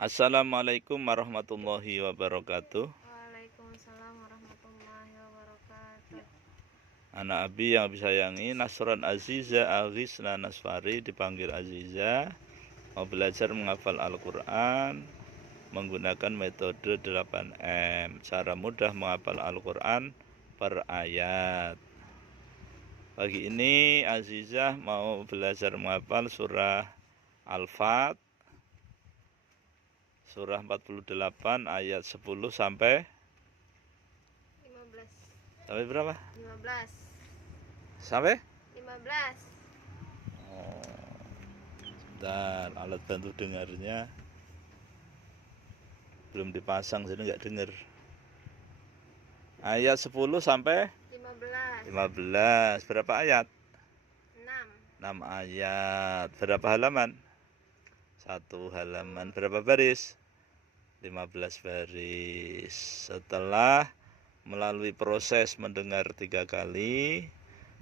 Assalamualaikum warahmatullahi wabarakatuh. Waalaikumsalam warahmatullahi wabarakatuh. Anak Abi yang disayangi, Nasron Aziza Aghisna Nasfari, dipanggil Aziza, mau belajar menghafal Al-Quran menggunakan metode 8M. Cara mudah menghafal Al-Quran per ayat. Pagi ini Azizah mau belajar menghafal surah Al-Fat, surah 48 ayat 10 sampai 15. sampai berapa? 15. Sampai? 15. Dan alat bantu dengarnya belum dipasang, jadi nggak dengar. Ayat 10 sampai 15. 15. Berapa ayat? 6. 6 ayat. Berapa halaman? 1 halaman. Berapa baris? 15 baris. Setelah melalui proses mendengar 3 kali,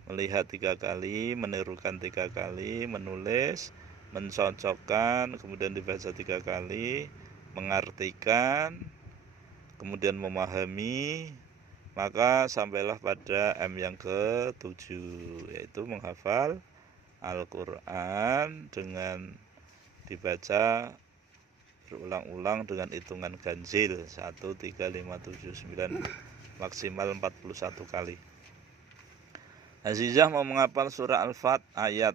melihat 3 kali, menirukan 3 kali, menulis, mencocokkan, kemudian dibaca 3 kali, mengartikan, kemudian memahami, maka sampailah pada M yang ke-7, yaitu menghafal Al-Quran dengan dibaca berulang-ulang dengan hitungan ganjil 1, 3, 5, 7, 9, maksimal 41 kali. Azizah mau menghafal surah Al-Fat ayat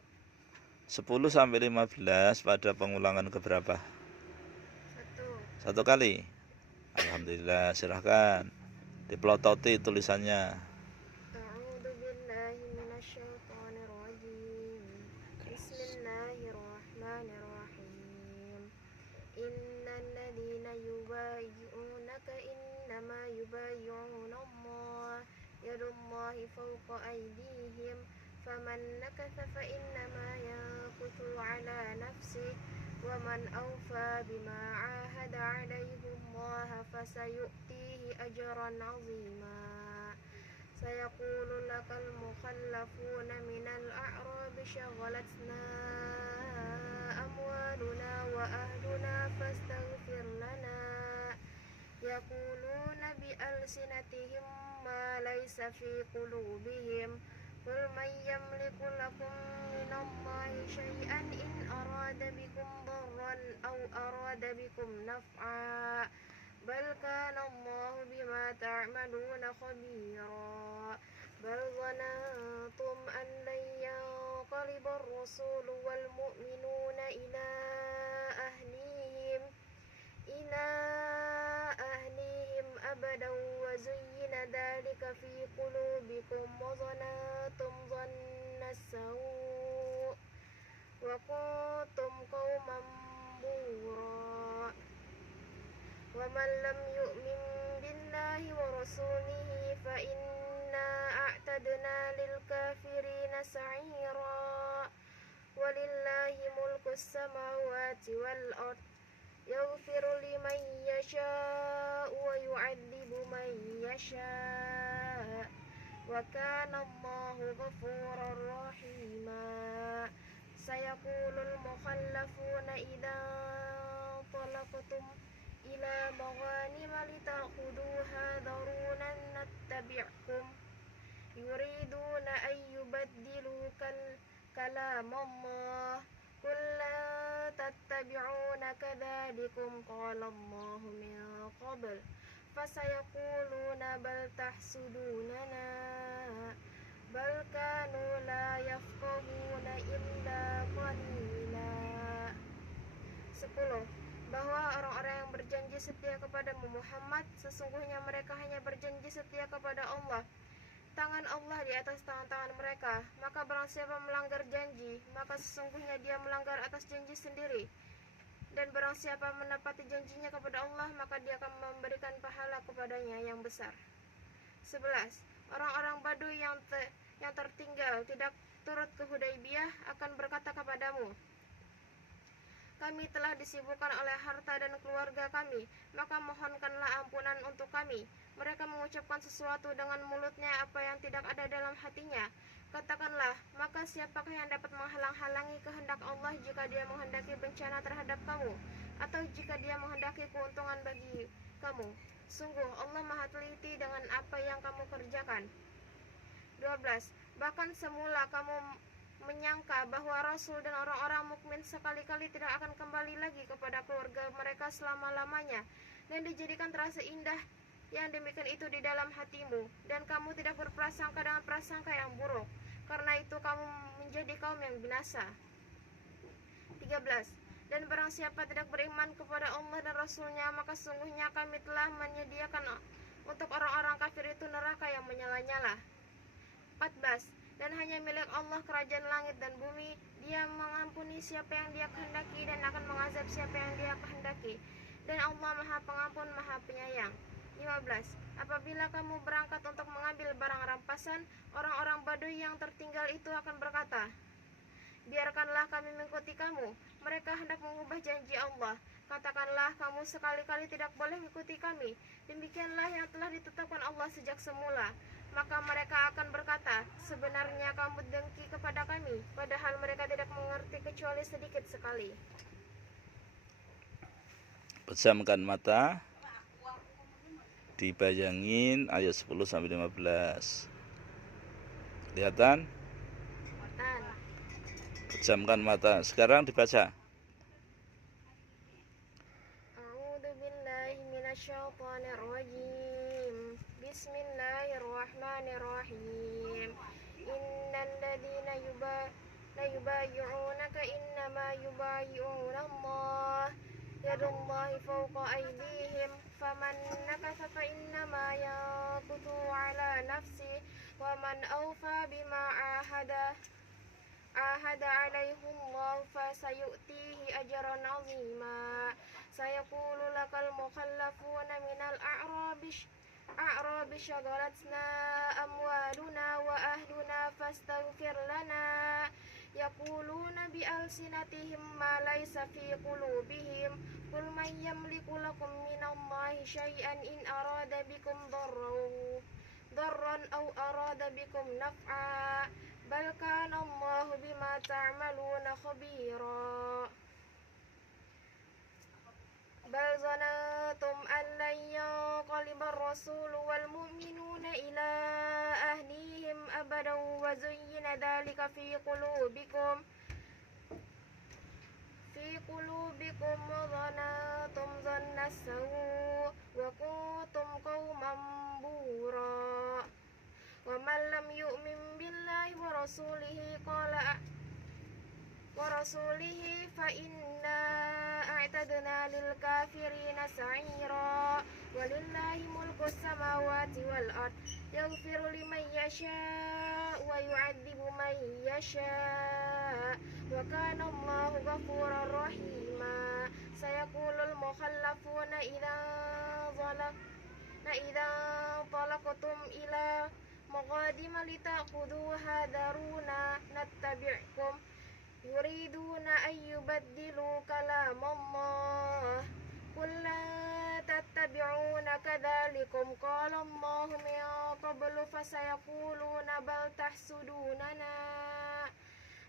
10 sampai 15 pada pengulangan keberapa? 1 kali. Alhamdulillah, silahkan dipelototi tulisannya. A'udzu billahi minasyaitonir rajim. Bismillahirrahmanirrahim. Innal ladzina yubayyi'unaka innama yubayyi'una Allah yadullahi fawqa aydihim faman nakatha fa innama yanquthu 'ala nafsihi wa man awfa bima 'ahada 'alayhi Allah fasayu'tihi ajran 'azima. Sayaqulu lakal mukhallafuna minal a'rabi syaghalatna amwaluna wa ahluna fastaghfir lana yaquluna bi alsinatihim ma laysa fi qulubihim qul man yamliku lakum minallahi syai'an in arada bikum dharran aw arada bikum naf'a bal kana Allahu bima ta'maluna khabira bal dhanantum an lan yanqaliba ar-rasulu wal mu'minuna ila ahlihim abadan wa zuyyina dhalika fi qulubikum wa dhanantum dhanna as-sawu' wa kuntum qauman bura wa man lam yu'min billahi wa rasulihi fa inna a'tadna lil kafirina sa'ira walillahi mulku samawati wal ard yaghfiru liman yasha'u wa yu'adzibu man yasha' wa kana Allahu ghafurar rahima. Sayaqulul mukhallafuna idza talaqtum ila maghanima lita'khuduha dharuna nattabi'kum yuriduna an yubaddilu kalam Allah qul la tattabi'una kadzalikum qala Allahu min qabl fasayaquluna bal tahsudunana bal kanu la yafqahuna illa qalila. 10. Bahwa orang-orang yang berjanji setia kepadamu Muhammad, sesungguhnya mereka hanya berjanji setia kepada Allah. Tangan Allah di atas tangan-tangan mereka. Maka barang siapa melanggar janji, maka sesungguhnya dia melanggar atas janji sendiri. Dan barang siapa menepati janjinya kepada Allah, maka dia akan memberikan pahala kepadanya yang besar. 11. Orang-orang Baduy yang tertinggal tidak turut ke Hudaybiyah akan berkata kepadamu, kami telah disibukkan oleh harta dan keluarga kami, maka mohonkanlah ampunan untuk kami. Mereka mengucapkan sesuatu dengan mulutnya apa yang tidak ada dalam hatinya. Katakanlah, maka siapakah yang dapat menghalang-halangi kehendak Allah jika dia menghendaki bencana terhadap kamu, atau jika dia menghendaki keuntungan bagi kamu? Sungguh Allah Maha teliti dengan apa yang kamu kerjakan. 12. Bahkan semula kamu menyangka bahwa Rasul dan orang-orang mukmin sekali-kali tidak akan kembali lagi kepada keluarga mereka selama-lamanya, dan dijadikan terasa indah yang demikian itu di dalam hatimu, dan kamu tidak berprasangka dengan prasangka yang buruk. Karena itu kamu menjadi kaum yang binasa. 13. Dan barang siapa tidak beriman kepada Allah dan Rasulnya, maka sungguhnya kami telah menyediakan untuk orang-orang kafir itu neraka yang menyala-nyala. 14. Dan hanya milik Allah kerajaan langit dan bumi. Dia mengampuni siapa yang dia kehendaki dan akan mengazab siapa yang dia kehendaki. Dan Allah Maha Pengampun, Maha Penyayang. 15. Apabila kamu berangkat untuk mengambil barang rampasan, orang-orang Baduy yang tertinggal itu akan berkata, biarkanlah kami mengikuti kamu. Mereka hendak mengubah janji Allah. Katakanlah, kamu sekali-kali tidak boleh mengikuti kami. Demikianlah yang telah ditetapkan Allah sejak semula. Maka mereka akan berkata, sebenarnya kamu dengki kepada kami, padahal mereka tidak mengerti kecuali sedikit sekali. Pejamkan mata, dibayangin ayat 10 sampai 15. Kelihatan? Pejamkan mata. Sekarang dibaca. A'udzu billahi minasyaitonir rajim. Bismillahirrahmanirrahim. Innal ladzina yubayyi'unaka innama yubayyi'una Allah. Yadullahi fawqa aydihim. Faman nakatha fa innama yanquthu 'ala nafsihi wa man awfa bima ahada alaihi Allah fasayu'tihi ajran 'azima. Sayaqulu lakal mukhallafuna minal a'rabi syaghalatna amwaluna wa ahluna fastaghfir lana. Yaquluna bi alsinatihim ma laysa fi qulubihim. Qul man yamliku lakum minallahi syai'an in arada bikum darran aw arada bikum naf'a. Bal kana Allahu bima ta'maluna khabira. Bal zanatum an lan yanqalibar rasulu wal mu'minuna ila ahlihim abadan wa zuyyina dhalika fi qulubikum wa zanatum zanna sawu wa kuntum qauman bura. Wa man lam yu'min billahi wa rasulihi fa inna a'tadna lil kafirina sa'ira. Walillahi mulku samawati wal ard. Yaghfiru liman yasha' wa yu'adzibu man yasha'. Wa kana Allahu ghafurar rahima. Sayaqulul mukhallafuna idza talaqtum ila مقادم لتأخذوها ذرونا نتبعكم يريدون أن يبدلوا كلام الله قل لا تتبعون كذلكم قال الله من قبل فسيقولون بل تحسدوننا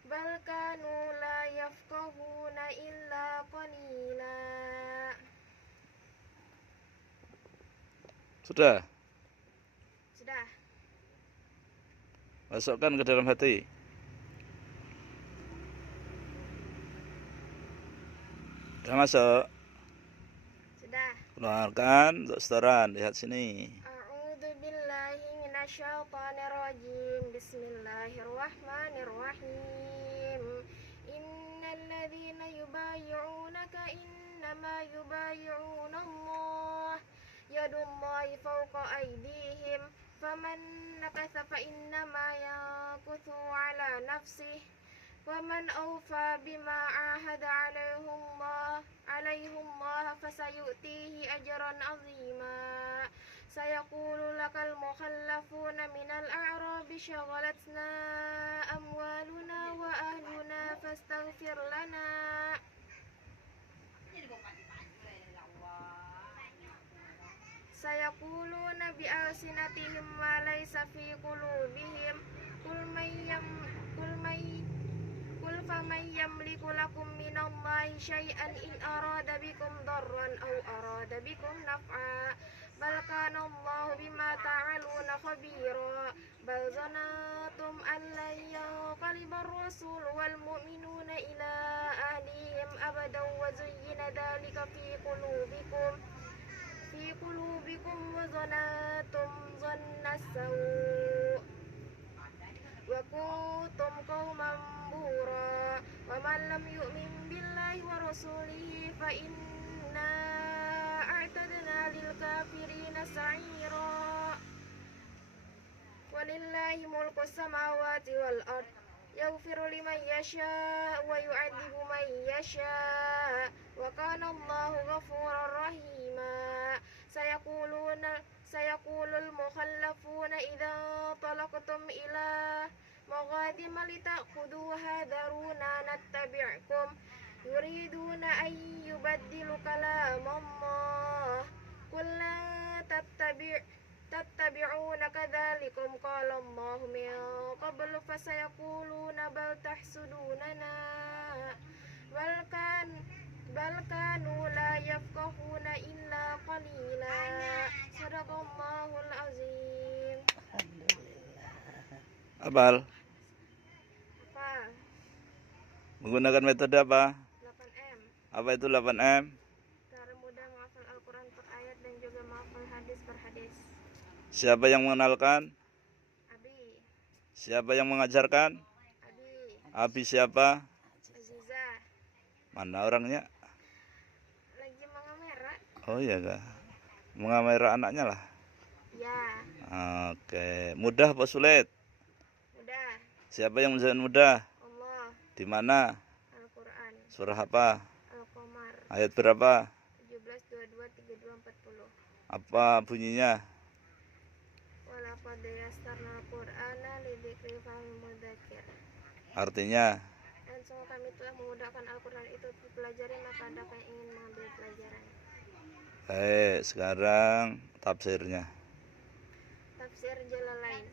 بل كانوا لا يفقهون إلا قليلا. Sudah? Sudah. Masukkan ke dalam hati. Sudah masuk? Sudah. Keluarkan untuk setoran. Lihat sini. A'udzu billahi minasyaitonir rajim. Bismillahirrahmanirrahim. Innal ladzina yubayyi'unaka innama yubayyi'una Allah. Yadullahi fawqa aydihim. Faman nakatha fa innama yanquthu 'ala nafsihi wa man awfa bima ahada 'alaihi Allah fasayu'tihi ajran 'azima. Sayaqulu lakal mukhallafuna minal a'rabi syaghalatna amwaluna wa ahluna fastaghfir lana. sayaquluna bi alsinatihim ma laysa fi qulubihim qul faman yamliku lakum minallahi syai'an in arada bikum darran aw arada bikum naf'a bal kana Allahu bima ta'maluna khabira bal zanatum an lan yanqaliba ar-rasul wal mu'minuna ila ahlihim abadan wa zuyyina dhalika fi qulubikum wa zanatum zanna as-sawu wa kuntum qauman bura wa man lam yu'min billahi wa rasulihi fa inna a'tadna lil kafirina sa'ira walillahi mulku samawati wal ard yaghfiru liman yasha wa yu'adzibu man yasha wa kana Allahu ghafurar rahima sayaqulul mukhallafuna idza talaqtum ila maghadim lita'khuduha dharuna nattabi'kum yuriduna an yubaddilu kalamallah qul la tattabi'una kadzalikum qala Allahu min qablu fasayaquluna bal tahsudunana bal kanu la yafqahuna illa qalila sadaqallahul azim. Abal, Apa? menggunakan metode apa? 8M. Apa itu 8M? Cara mudah menghafal Al-Quran per ayat dan juga menghafal hadis per hadis. Siapa yang mengenalkan? Abi. Siapa yang mengajarkan? Abi. Abi siapa? Aziza. Mana orangnya? Lagi mengamera. Oh iya kah? Mengamera anaknya lah. Ya. Oke, mudah apa sulit? Mudah. Siapa yang menjadikan mudah? Allah. Di mana? Al-Quran. Surah apa? Al-Qamar. Ayat berapa? 17, 22, 32, 40. Apa bunyinya? Walaqad yassarna al-Qur'ana lidzikri fahal mudzakir. Artinya? Dan sungguh kami telah memudahkan Al-Quran itu dipelajari, maka adakah yang ingin mengambil pelajaran? Sekarang tafsirnya. Tafsir Jalalain.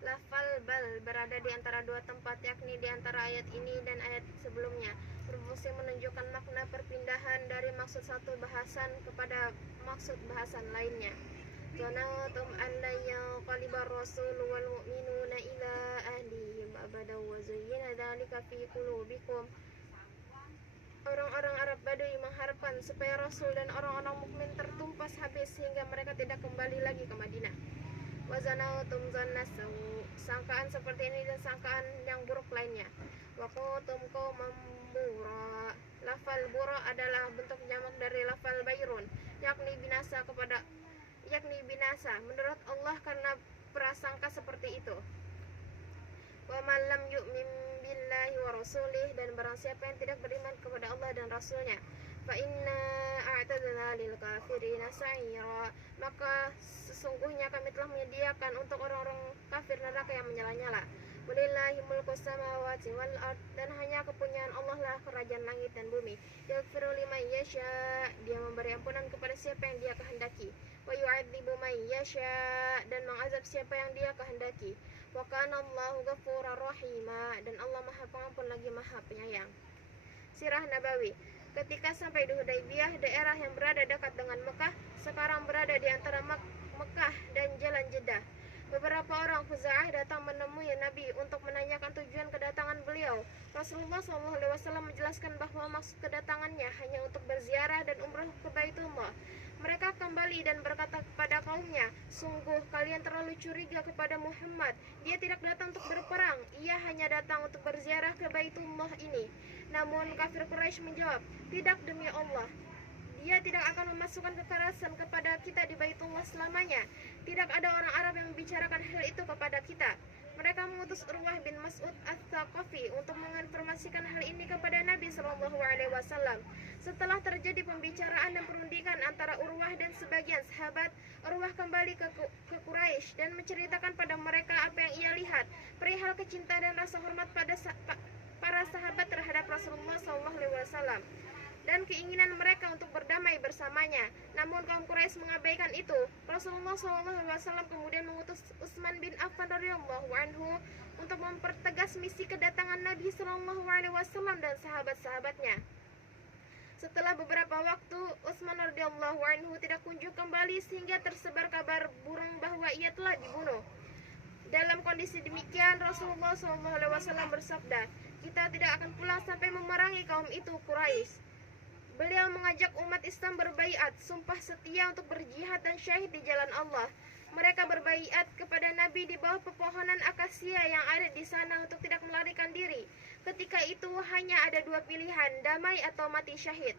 Lafal bal berada di antara dua tempat, yakni di antara ayat ini dan ayat sebelumnya. Berfungsi menunjukkan makna perpindahan dari maksud satu bahasan kepada maksud bahasan lainnya. Zanatum an la yanqalibar rasul wal mu'minuna ila ahlihim abadan wa zuyyina dzalika fi qulubikum. Orang-orang Arab Badui mengharapkan supaya Rasul dan orang-orang mukmin tertumpas habis sehingga mereka tidak kembali lagi ke Madinah. Wazanautum zannasu, sangkaan seperti ini dan sangkaan yang buruk lainnya. Waqutum qauman bura. Lafal bura adalah bentuk jamak dari lafal bayrun, yakni binasa menurut Allah karena prasangka seperti itu. Wa man lam yu'min billahi wa rasulih, dan barang siapa yang tidak beriman kepada Allah dan Rasulnya, fa inna a'tadna lil kafirina sa'ira, maka sesungguhnya kami telah menyediakan untuk orang-orang kafir neraka yang menyala-nyala. Walillahi mulku samawati wal ard, dan hanya kepunyaan Allah lah kerajaan langit dan bumi. Yaghfiru liman yasha, dia memberi ampunan kepada siapa yang dia kehendaki. Wa yu'adzibu man yasha, dan mengazab siapa yang dia kehendaki. Wa kana Allahu ghafurur rahima, dan Allah Maha Pengampun lagi Maha Penyayang. Sirah Nabawi. Ketika sampai di Hudaybiyah, daerah yang berada dekat dengan Mekah, sekarang berada di antara Mekah dan Jalan Jeddah. Beberapa orang Khuza'ah datang menemui Nabi untuk menanyakan tujuan kedatangan beliau. Rasulullah SAW menjelaskan bahwa maksud kedatangannya hanya untuk berziarah dan umrah ke Baitullah. Mereka kembali dan berkata kepada kaumnya, "Sungguh kalian terlalu curiga kepada Muhammad. Dia tidak datang untuk berperang, ia hanya datang untuk berziarah ke Baitullah ini." Namun kafir Quraisy menjawab, "Tidak, demi Allah, dia tidak akan memasukkan kekerasan kepada kita di Baitullah selamanya. Tidak ada orang Arab yang membicarakan hal itu kepada kita." Mereka mengutus Urwah bin Mas'ud Ats-Tsaqafi untuk menginformasikan hal ini kepada Nabi SAW. Setelah terjadi pembicaraan dan perundingan antara Urwah dan sebagian sahabat, Urwah kembali ke Quraisy dan menceritakan pada mereka apa yang ia lihat perihal kecintaan dan rasa hormat pada para sahabat terhadap Rasulullah SAW. dan keinginan mereka untuk berdamai bersamanya. Namun kaum Quraisy mengabaikan itu. Rasulullah SAW kemudian mengutus Utsman bin Affan radhiyallahu anhu untuk mempertegas misi kedatangan Nabi SAW dan sahabat-sahabatnya. Setelah beberapa waktu, Utsman radhiyallahu anhu tidak kunjung kembali sehingga tersebar kabar burung bahwa ia telah dibunuh. Dalam kondisi demikian, Rasulullah SAW bersabda, "Kita tidak akan pulang sampai memerangi kaum itu, Quraisy." Beliau mengajak umat Islam berbaiat, sumpah setia untuk berjihad dan syahid di jalan Allah. Mereka berbaiat kepada Nabi di bawah pepohonan akasia yang ada di sana untuk tidak melarikan diri. Ketika itu hanya ada dua pilihan, damai atau mati syahid.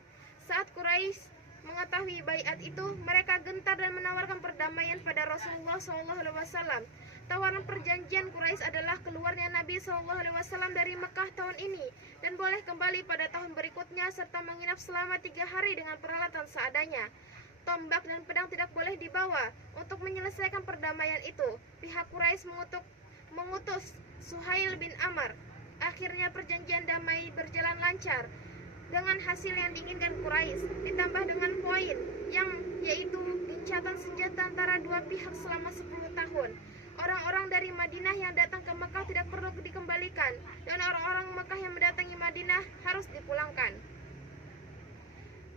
Saat Quraisy mengetahui baiat itu, mereka gentar dan menawarkan perdamaian pada Rasulullah SAW. Tawaran perjanjian Quraisy adalah keluarnya Nabi SAW dari Mekah tahun ini dan boleh kembali pada tahun berikutnya serta menginap selama 3 hari dengan peralatan seadanya. Tombak dan pedang tidak boleh dibawa. Untuk menyelesaikan perdamaian itu, pihak Quraisy mengutus Suhail bin Amr. Akhirnya perjanjian damai berjalan lancar dengan hasil yang diinginkan Quraisy, ditambah dengan poin yang yaitu gencatan senjata antara dua pihak selama 10 tahun. Orang-orang dari Madinah yang datang ke Mekah tidak perlu dikembalikan, dan orang-orang Mekah yang mendatangi Madinah harus dipulangkan.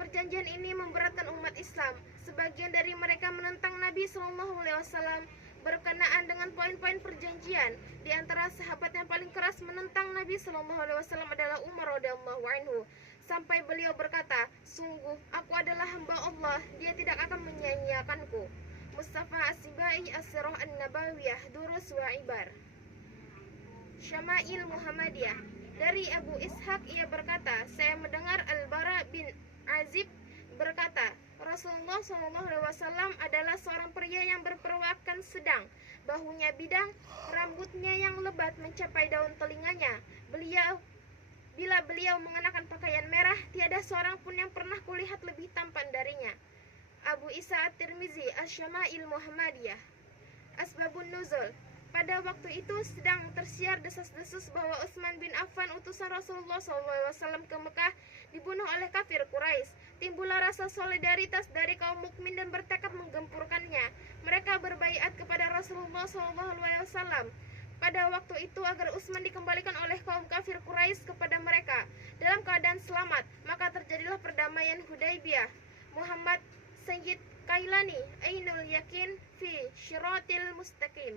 Perjanjian ini memberatkan umat Islam. Sebagian dari mereka menentang Nabi SAW berkenaan dengan poin-poin perjanjian. Di antara sahabat yang paling keras menentang Nabi SAW adalah Umar radhiyallahu anhu. Sampai beliau berkata, "Sungguh, aku adalah hamba Allah, dia tidak akan menyia-nyiakanku." Mustafa As-Sibai As-Sirah An-Nabawiyah Durus wa Ibar. Syama'il Muhammadiyah. Dari Abu Ishaq ia berkata, saya mendengar Al-Bara bin Azib berkata, Rasulullah SAW adalah seorang pria yang berperawakan sedang, bahunya bidang, rambutnya yang lebat mencapai daun telinganya. Bila beliau mengenakan pakaian merah, tiada seorang pun yang pernah kulihat lebih tampan darinya. Abu Isa At-Tirmizi Asy-Syama'il Muhammadiyah. Asbabun Nuzul. Pada waktu itu sedang tersiar desas-desus bahwa Utsman bin Affan utusan Rasulullah SAW ke Mekah dibunuh oleh kafir Quraisy. Timbullah rasa solidaritas dari kaum mukmin dan bertekad menggempurkannya. Mereka berbaiat kepada Rasulullah SAW pada waktu itu agar Utsman dikembalikan oleh kaum kafir Quraisy kepada mereka dalam keadaan selamat. Maka terjadilah perdamaian Hudaybiyah. Muhammad Sayyid Kailani Ainul Yakin fi Syiratil Mustaqim.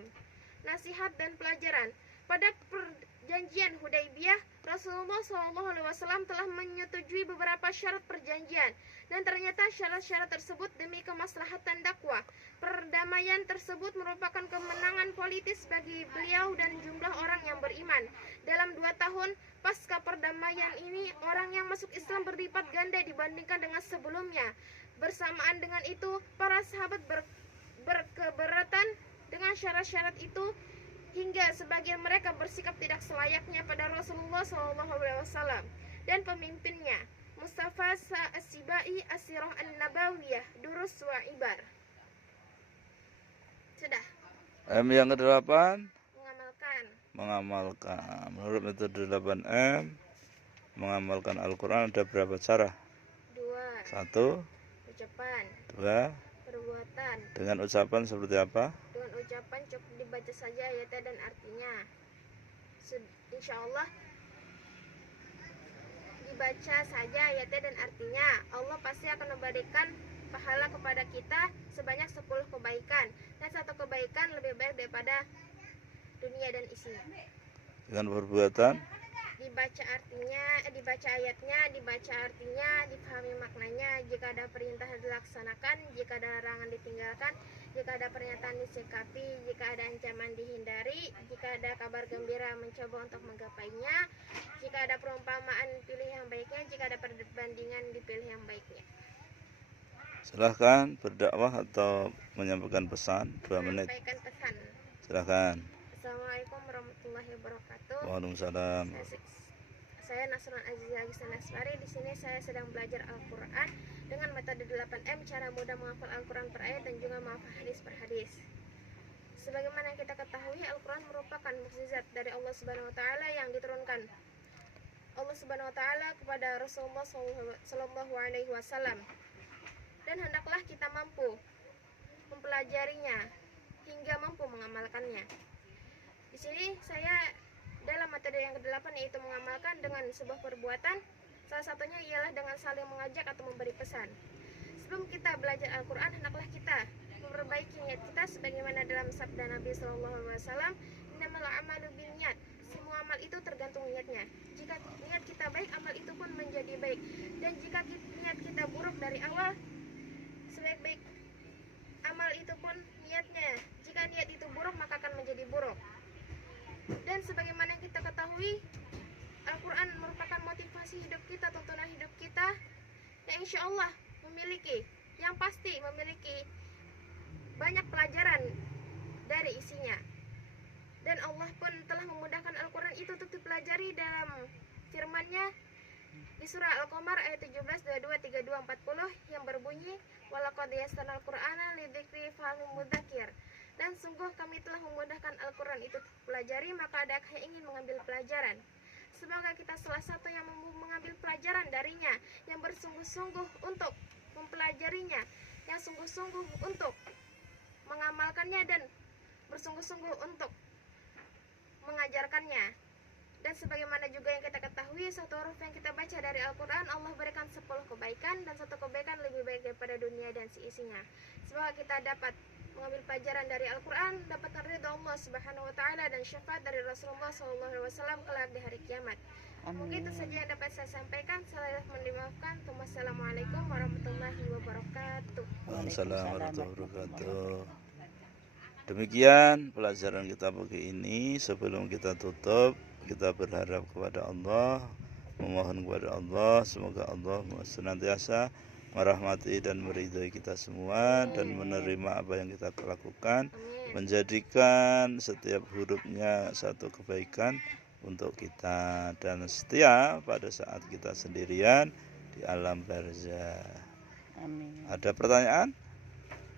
Nasihat dan pelajaran. Pada perjanjian Hudaybiyah, Rasulullah SAW telah menyetujui beberapa syarat perjanjian, dan ternyata syarat-syarat tersebut demi kemaslahatan dakwah. Perdamaian tersebut merupakan kemenangan politis bagi beliau dan jumlah orang yang beriman. Dalam 2 tahun pasca perdamaian ini, orang yang masuk Islam berlipat ganda dibandingkan dengan sebelumnya. Bersamaan dengan itu, para sahabat berkeberatan dengan syarat-syarat itu hingga sebagian mereka bersikap tidak selayaknya pada Rasulullah SAW dan pemimpinnya. Mustafa As-Sibai As-Sirah An-Nabawiyah Durus wa Ibar. Sudah. Yang ke-8 Mengamalkan. Menurut metode 8M, mengamalkan Al-Quran ada berapa cara? 2. 1, Ucapan. 2. Perbuatan. Dengan ucapan seperti apa? Dengan ucapan cukup dibaca saja ayatnya dan artinya. Insya Allah dibaca saja ayatnya dan artinya. Allah pasti akan memberikan pahala kepada kita sebanyak 10 kebaikan, dan 1 kebaikan lebih baik daripada dunia dan isinya. Dengan perbuatan? Dibaca artinya, dibaca ayatnya, dibaca artinya, dipahami maknanya. Jika ada perintah dilaksanakan, jika ada larangan ditinggalkan, jika ada pernyataan disikapi, jika ada ancaman dihindari, jika ada kabar gembira mencoba untuk menggapainya, jika ada perumpamaan pilih yang baiknya, jika ada perbandingan dipilih yang baiknya. Silahkan berdakwah atau menyampaikan pesan 2 menit. Sampaikan pesan. Silahkan. Assalamualaikum warahmatullahi wabarakatuh. Waalaikumsalam. Saya Nasrul Azizah Agustin Asfari. Di sini saya sedang belajar Al-Quran dengan metode 8M, cara mudah menghafal Al-Quran per ayat dan juga menghafal hadis per hadis. Sebagaimana yang kita ketahui, Al-Quran merupakan mukjizat dari Allah Subhanahu wa taala yang diturunkan Allah Subhanahu wa taala kepada Rasulullah sallallahu alaihi wasallam. Dan hendaklah kita mampu mempelajarinya hingga mampu mengamalkannya. Di sini saya dalam materi yang ke-8 yaitu mengamalkan dengan sebuah perbuatan. Salah satunya ialah dengan saling mengajak atau memberi pesan. Sebelum kita belajar Al-Quran, hendaklah kita memperbaiki niat kita sebagaimana dalam sabda Nabi SAW, innamal a'malu binniyat. Semua amal itu tergantung niatnya. Jika niat kita baik, amal itu pun menjadi baik. Dan jika niat kita buruk dari awal, sebaik-baik amal itu pun niatnya, jika niat itu buruk maka akan menjadi buruk. Dan sebagaimana yang kita ketahui, Al-Quran merupakan motivasi hidup kita, tuntunan hidup kita, yang insya Allah yang pasti memiliki banyak pelajaran dari isinya. Dan Allah pun telah memudahkan Al-Quran itu untuk dipelajari dalam firman-Nya di surah Al-Qamar ayat 17, 22, 32, 40 yang berbunyi walaqad yassarnal Qur'ana lidzikri fahal mudzakir. Dan sungguh kami telah memudahkan Al-Quran itu dipelajari, maka ada yang ingin mengambil pelajaran. Semoga kita salah satu yang mengambil pelajaran darinya, yang bersungguh-sungguh untuk mempelajarinya, yang sungguh-sungguh untuk mengamalkannya dan bersungguh-sungguh untuk mengajarkannya. Dan sebagaimana juga yang kita ketahui, satu huruf yang kita baca dari Al-Quran, Allah berikan 10 kebaikan, dan satu kebaikan lebih baik daripada dunia dan seisinya. Semoga kita dapat mengambil pelajaran dari Al-Quran, dapatkan ridha Allah Subhanahu wa taala dan syafaat dari Rasulullah SAW kelak di hari kiamat. Mungkin itu saja yang dapat saya sampaikan. Saya mohon dimaafkan. Wassalamualaikum warahmatullahi wabarakatuh. Waalaikumsalam warahmatullahi wabarakatuh. Demikian pelajaran kita pagi ini. Sebelum kita tutup, kita berharap kepada Allah, memohon kepada Allah, semoga Allah senantiasa merahmati dan meridhoi kita semua dan menerima apa yang kita lakukan, menjadikan setiap hurufnya satu kebaikan untuk kita dan setia pada saat kita sendirian di alam barzah. Amin. Ada pertanyaan?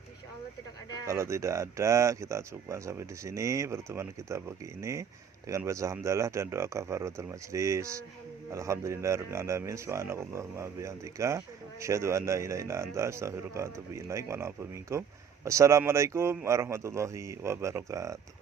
Insya Allah tidak ada. Kalau tidak ada, kita cukupkan sampai di sini pertemuan kita pagi ini dengan baca hamdalah dan doa kafaratul majlis. Alhamdulillahirabbil alamin. Subhanakallahumma wa bihamdika asyhadu an la ilaha illa anta astaghfiruka wa atubu ilaik. Wa a'udzu minkum. Wassalamualaikum warahmatullahi wabarakatuh.